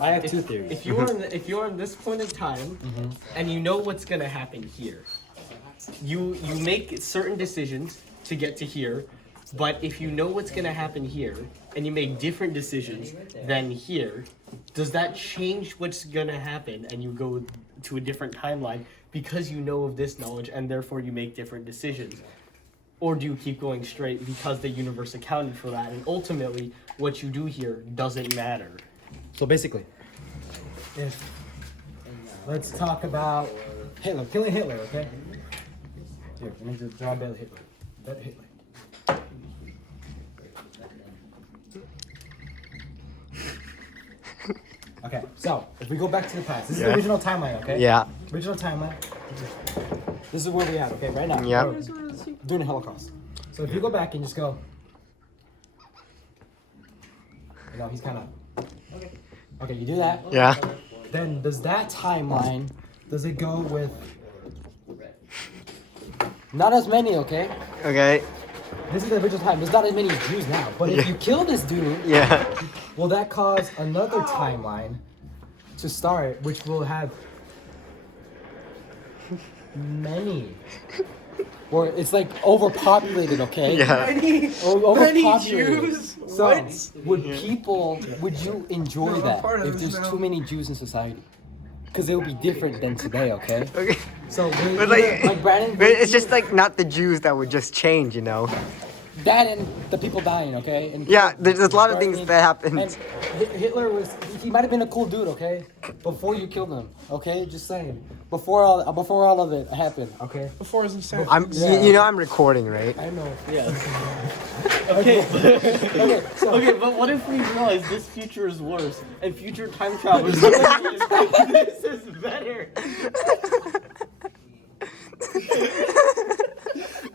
I have two theories. If you're in this point in time, and you know what's gonna happen here, you make certain decisions to get to here, but if you know what's gonna happen here, and you make different decisions than here, does that change what's gonna happen, and you go to a different timeline because you know of this knowledge, and therefore you make different decisions? Or do you keep going straight because the universe accounted for that, and ultimately what you do here doesn't matter? So basically, let's talk about Hitler, killing Hitler, okay? Here, let me just draw Hitler. Hitler. Okay, so if we go back to the past, this is the original timeline, okay? Yeah. Original timeline. This is where we at, okay? Right now. Yeah. During the Holocaust. So if you go back and just go, you know, he's kind of. Okay, you do that. Yeah. Then does that timeline? Does it go with? Not as many, okay? Okay. This is the original time. There's not as many Jews now. But if you kill this dude, will that cause another timeline to start, which will have many? Or it's like overpopulated, okay? Yeah. Many Jews. So would you enjoy that if there's too many Jews in society? Because it would be different than today, okay? Okay. So But like Brandon, but it's just like not the Jews that would just change, you know? that and the people dying, okay? And Yeah, there's a lot of things that happen. And Hitler he might have been a cool dude, okay? Before you killed him, okay? Just saying. Before all of it happened, okay? Before his insanity. You know I'm recording, right? I know. Yeah. Okay. Okay, but what if we realize this future is worse, and future time travelers realize this is better?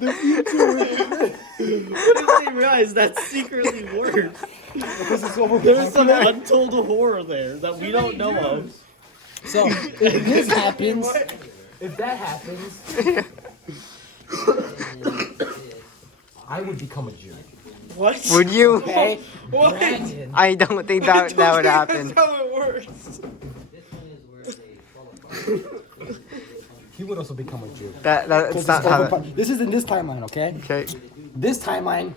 The future. What if they realize that's secretly worse? There's some untold horror there that we don't know of. So if this happens, if that happens, I would become a Jew. What? Would you? Okay? What? Brandon, I don't think that would happen. That's how it works. he would also become a Jew. That's not how. This is in this timeline, okay? Okay. This timeline,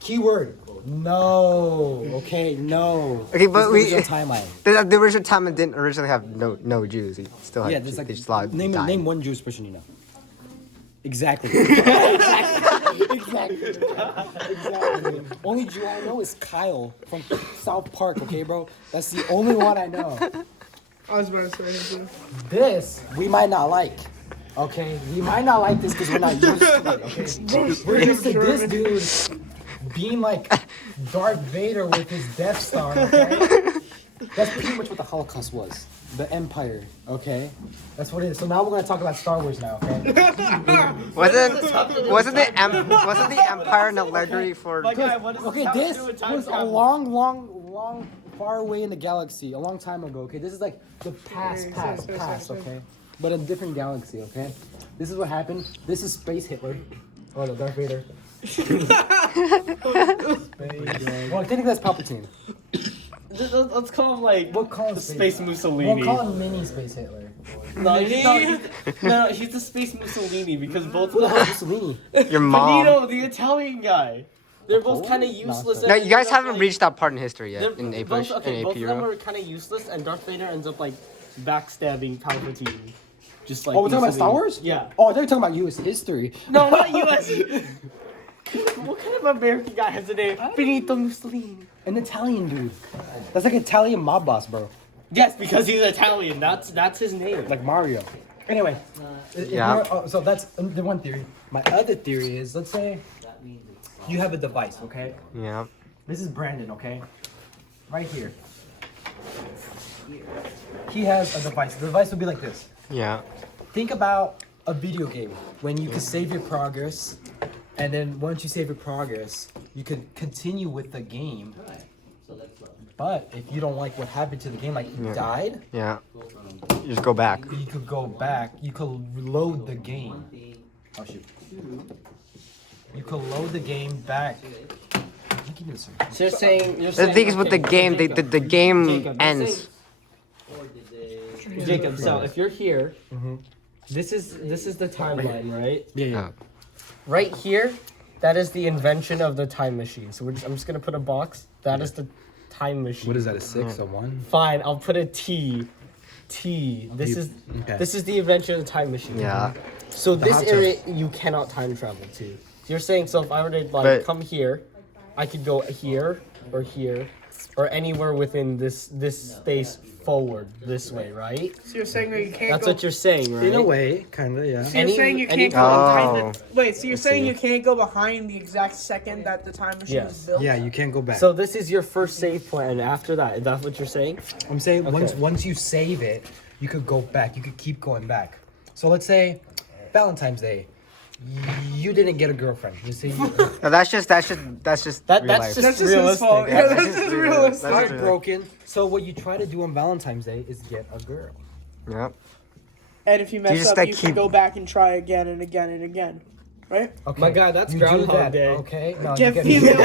keyword, no. Okay, no. Okay, but This is the original timeline. The original time it didn't originally have no Jews. It still had. Yeah, there's like they just allowed name one Jewish person you know. Exactly. Exactly. Only Jew I know is Kyle from South Park. Okay, bro. That's the only one I know. I was about to say him too. This we might not like. Okay, we might not like this because we're not used to it. Okay, we're used to this dude being like Darth Vader with his Death Star. Okay, that's pretty much what the Holocaust was. The Empire. Okay, that's what it is. So now we're gonna talk about Star Wars now. Okay. wasn't the Empire an allegory for? Okay, this was a long, far away in the galaxy, a long time ago. Okay, this is like the past. Okay, but a different galaxy. Okay, this is what happened. This is Space Hitler. Oh, the Darth Vader. Well, I think that's Palpatine. Let's call him like We'll call him Space Mussolini. We'll call him Mini Space Hitler. No, he's the Space Mussolini because both Who the of hell them. is Mussolini? Your mom. Benito, the Italian guy. They're both kind of useless. No, you guys haven't like, reached that part in history yet. they're In A both, push, okay, in both AP of them Euro. are kind of useless, and Darth Vader ends up like backstabbing Palpatine. Just like. Oh, we're talking about Star Mussolini. Wars? Yeah. Oh, I thought you were talking about U.S. history. No, not U.S. What kind of American guy has a name? Benito Mussolini. An Italian dude. That's like an Italian mob boss, bro. Yes, because he's Italian. That's his name. Like Mario. Anyway. Yeah. So that's the one theory. My other theory is, let's say you have a device, okay? Yeah. This is Brandon, okay? Right here. He has a device. The device would be like this. Yeah. Think about a video game when you can save your progress, and then once you save your progress, you could continue with the game. But if you don't like what happened to the game, like you died, Yeah. You just go back. you could go back. You could reload the game. Oh shoot. You could load the game back. give me this. So you're saying The thing is with the game, the game Jacob, you're ends. Jacob, so if you're here, this is the timeline, right? Yeah. Right here, that is the invention of the time machine. So I'm just gonna put a box. That is the time machine. What is that? A 6 or 1? Fine, I'll put a T. This is the invention of the time machine. Yeah. So The this hot area you cannot time travel to. So you're saying, so if I were to come here, I could go here, or anywhere within this space forward this way, right? So you're saying that you can't That's go... what you're saying, right? In a way, kind of, yeah. So you're saying you can't go Oh. behind the... Wait, so you're saying you can't go behind the exact second that the time machine was Yes. built? Yeah, you can't go back. So this is your first save point, and after that, is that what you're saying? I'm saying Okay. once you save it, you could go back. You could keep going back. So let's say Valentine's Day, you didn't get a girlfriend. You see, No, that's just real life. That's just his realistic. fault. Yeah, that's just That's realistic. just- heartbroken. So what you try to do on Valentine's Day is get a girl. Yep. And if you mess just, up, like, you can keep- go back and try again and again and again. Right? Okay. My God, that's you do Groundhog that, Day. Okay. No, Get you female.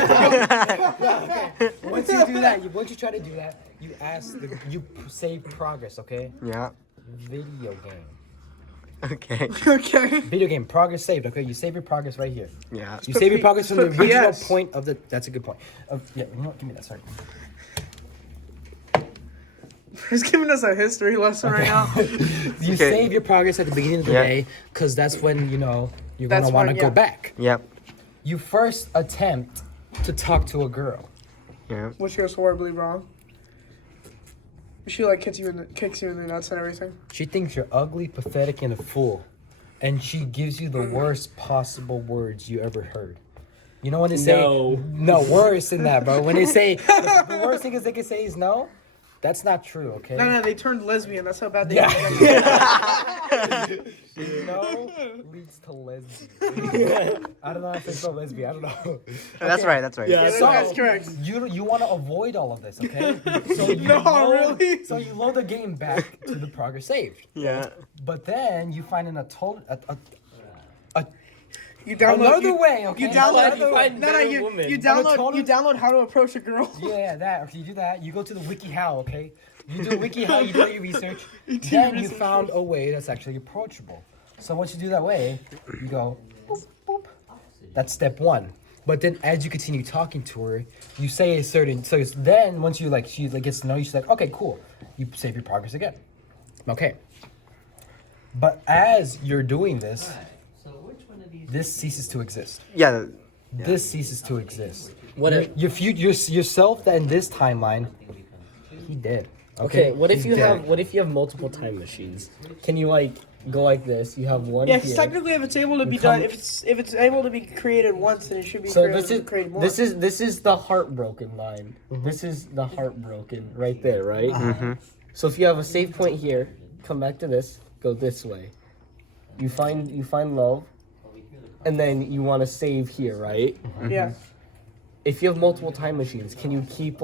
Once you do that, once you try to do that, you you save progress. Okay. Yeah. Video game. Okay. Okay. Video game progress saved. Okay. You save your progress right here. Yeah. You save your progress from the put original PS. point of the. That's a good point. Yeah. You know what? Give me that. Sorry. He's giving us a history lesson right now. You save your progress at the beginning of the day, because that's when you're That's gonna want to when- go yeah. back. Yep. You first attempt to talk to a girl. Yeah. Which goes horribly wrong. She like kicks you in the nuts and everything. She thinks you're ugly, pathetic, and a fool, and she gives you the worst possible words you ever heard. You know when they say no worse than that, bro. When they say the worst thing is they can say is no. That's not true, okay? No, they turned lesbian. That's how bad they Yeah. are. No leads to lesbian. I don't know if it's so lesbian. I don't know. That's right. That's right. Yeah, So, that's correct. You want to avoid all of this, okay? So you really? So you load the game back to the progress saved. Yeah. But then you find a You download another way, okay? You download. You find No, better you woman. download. You download how to approach a girl. Yeah, that. If you do that, you go to the WikiHow, okay? You do WikiHow, you do your research. Then you found a way that's actually approachable. So once you do that way, you go, boop, boop. That's step one. But then as you continue talking to her, you say a certain, so then once you she gets to know you, she's like, okay, cool. You save your progress again. Okay. But as you're doing this, this ceases to exist. Yeah. This ceases to exist. What if, Yourself that in this timeline, he dead. okay, what if He's you dead. have multiple time machines? Can you go like this? You have one Yeah, here. because technically, if it's able to be come- done, if it's able to be created once, then it should be So created more. this is the heartbroken line. This is the heartbroken right there, right? So if you have a save point here, come back to this, go this way. You find love, and then you want to save here, right? Yeah. If you have multiple time machines, can you keep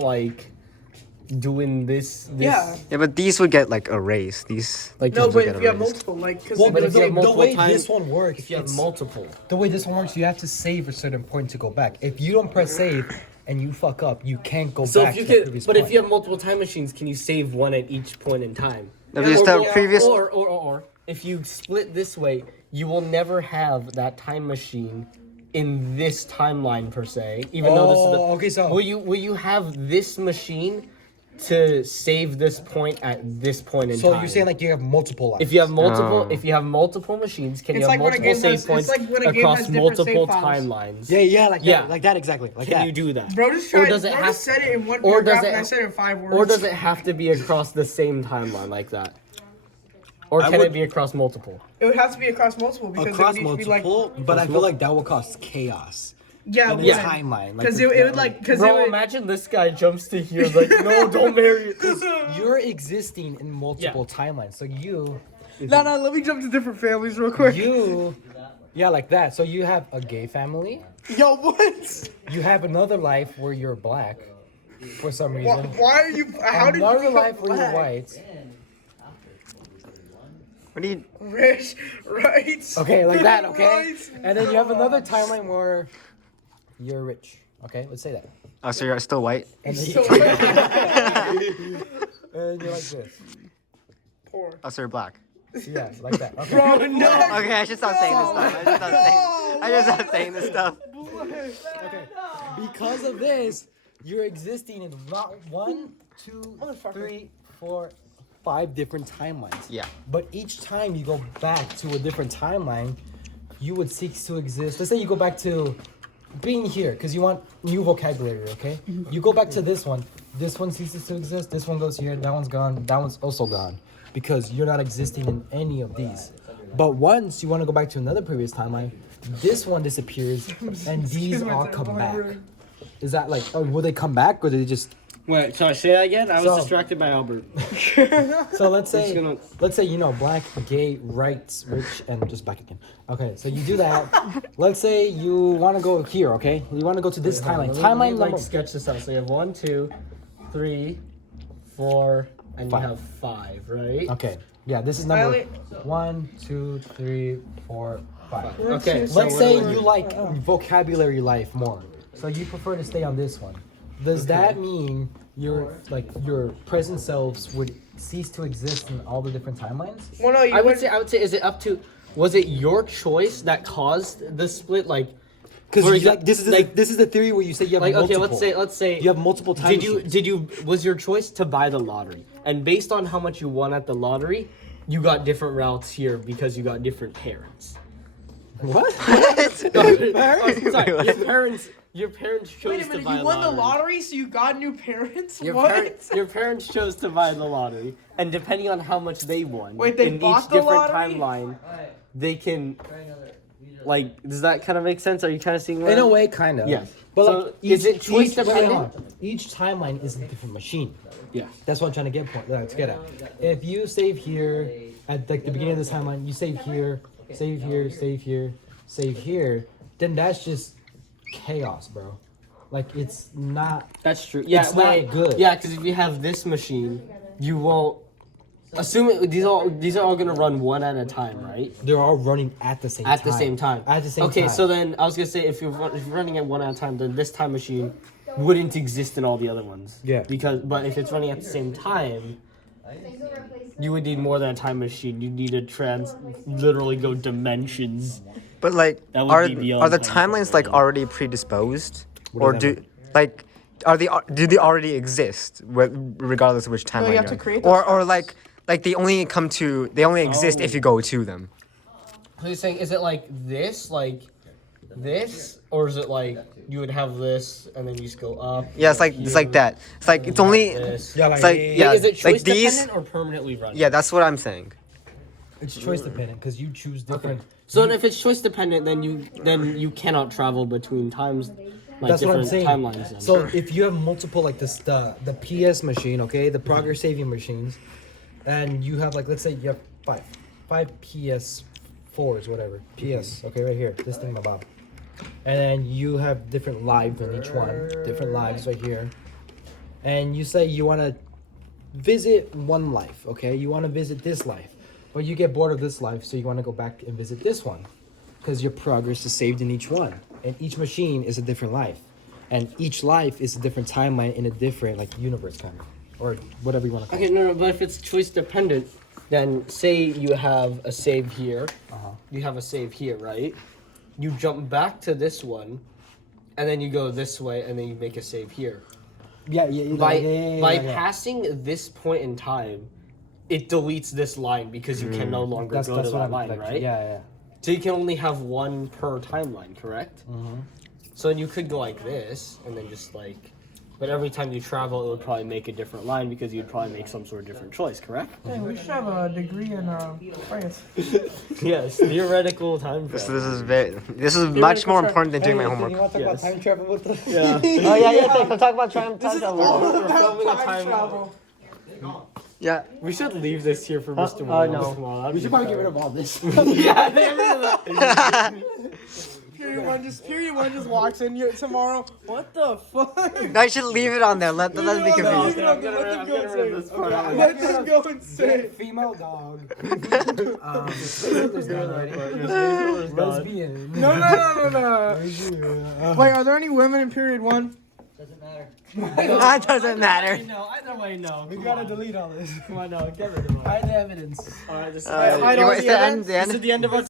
doing this? Yeah. Yeah, but these would get erased. These. Like No, Those but will if get you have erased. multiple, because Well, but if you have the multiple way times- this one works, if you have it's- multiple. the way this one works, you have to save a certain point to go back. If you don't press save and you fuck up, you can't go So back if you to the can, previous but point. if you have multiple time machines, can you save one at each point in time? No, because the Or- previous. or if you split this way, you will never have that time machine in this timeline per se. Even though this is the, okay, so will you have this machine to save this point at this point in time? you're saying you have multiple lives. if you have multiple Oh. if you have multiple machines, can you It's have like when a multiple game save has- points it's like when a game across has different save multiple files. timelines? like that exactly. Like Can that. you do that? Bro just Or tried. does it Bro have- just said it in one or does paragraph, it- and I said it in 5 words. Or does it have to be across the same timeline like that? Or I can would- it be across multiple? It would have to be across multiple because across it would need to be multiple, but I feel like that will cause chaos yeah, in the Yeah. timeline. because it would because it Bro, would. imagine this guy jumps to here like, no, don't marry it. you're existing in multiple timelines. So No, let me jump to different families real quick. yeah, like that. So you have a gay family. Yo, what? You have another life where you're black, for some reason. Why are you? How did you Another become life where you're black? white. What do you? Rich, right? Okay, like that, okay? Right. And then you have another timeline where you're rich, Okay, let's say that. Oh, so you're still white? And then So, and you're like this. poor. Oh, so you're black. Yeah, like that. Okay. Bro, no. Okay, I should stop saying this stuff. I should stop saying this stuff. Okay. Because of this, you're existing in not 1, 2, 3, 4, 5 different timelines. Yeah. But each time you go back to a different timeline, you would seek to exist. Let's say you go back to being here because you want new vocabulary, okay? You go back to this one ceases to exist, this one goes here, that one's gone, that one's also gone because you're not existing in any of these. But once you want to go back to another previous timeline, this one disappears and these all come back. Is that like, oh, will they come back or do they just... Wait, sorry, say that again? I was So- distracted by Albert. So let's say, gonna- black, gay, rights, rich, and just back again. Okay, so you do that. Let's say you want to go here, okay? You want to go to this timeline. Timeline like number... sketch this out. So you have 1, 2, 3, 4, and 5. you have 5, right? Okay, yeah, this is number 1, 2, 3, 4, 5. Okay, so Let's what say do we- you like vocabulary life more, so you prefer to stay on this one. Does that mean your present selves would cease to exist in all the different timelines? Well, no, I would say, is it up to, was it your choice that caused the split? Like, Because for like, exa- this is the theory where you say you have like, okay, multiple. let's say You have multiple time machines. was your choice to buy the lottery? And based on how much you won at the lottery, you got different routes here because you got different parents. What? Sorry, your parents chose Wait a to minute, buy you won the lottery. lottery, so you got new parents? Your, What? your parents chose to buy the lottery, and depending on how much they won, Wait, they in bought each the different lottery? timeline, they can, like, does that kind of make sense? Are you kind of seeing In a way, kind of. Yes. But So, like, is it choice wait, dependent? hold on. Each timeline is a different machine. Yeah. That's what I'm trying to to get at. If you save here at like the beginning of the timeline, you save here, save here, save here, save here, then that's just chaos, bro. Like it's not. That's true. Yeah, It's not good. Yeah, because if you have this machine, you won't. Assuming these are all gonna run one at a time, right? They're all running at the same time. At the same time. At the same time. Okay, so then I was gonna say if you're running at one at a time, then this time machine wouldn't exist in all the other ones. Yeah. But if it's running at the same time, you would need more than a time machine. You need to literally go dimensions. But like, That would are be beyond are the time timelines like already predisposed, What or does that do like do they already exist regardless of which timeline? you have you're to create in? Or like they only exist if you go to them. So you're saying, is it like this, or is it like you would have this and then you just go up? Yeah, it's like that. It's like it's only This. Yeah, it's like yeah, Is it choice like these. dependent or permanently running? Yeah, that's what I'm saying. it's choice dependent because you choose different. So then if it's choice dependent, then you cannot travel between times, like That's what I'm different saying. timelines. Then. So if you have multiple like the PS machine, okay, the progress saving machines, and you have like let's say you have five PS4s, whatever. PS, okay, right here, this thing, my bob. And then you have different lives on each one, different lives right here. And you say you want to visit one life, okay? You want to visit this life, but you get bored of this life, so you want to go back and visit this one, because your progress is saved in each one, and each machine is a different life, and each life is a different timeline in a different like universe kind of, or whatever you want to call Okay, it. no, but if it's choice dependent, then say you have a save here, you have a save here, right? You jump back to this one, and then you go this way, and then you make a save here. Yeah. By passing this point in time, it deletes this line because you can no longer That's go to what that I'm line, like, right? Yeah. So you can only have one per timeline, correct? Mm-hmm. So then you could go like this, and then just like, but every time you travel, it would probably make a different line because you'd probably make some sort of different choice, correct? Hey, we should have a degree in France. Yes, theoretical time travel. This is much more important than doing my homework. You want to talk about time travel with us? Yeah. Oh yeah, thanks. I'm talking about time travel. We're filming a time travel. Yeah. We should leave this here for Mr. no. Come on, We should probably get rid of all this. Yeah, get rid of that. Period one just walks in here tomorrow. What the fuck? No, you should leave it on there. Let them be confused. Let them go insane. Let them go insane. Female dog. There's none already. Lesbian. No. Wait, are there any women in period one? That doesn't matter. No, either way, no. We gotta delete all this. Come on, no, get rid of it. Hide the evidence. Alright, this is You know, it's the end. This is the end of our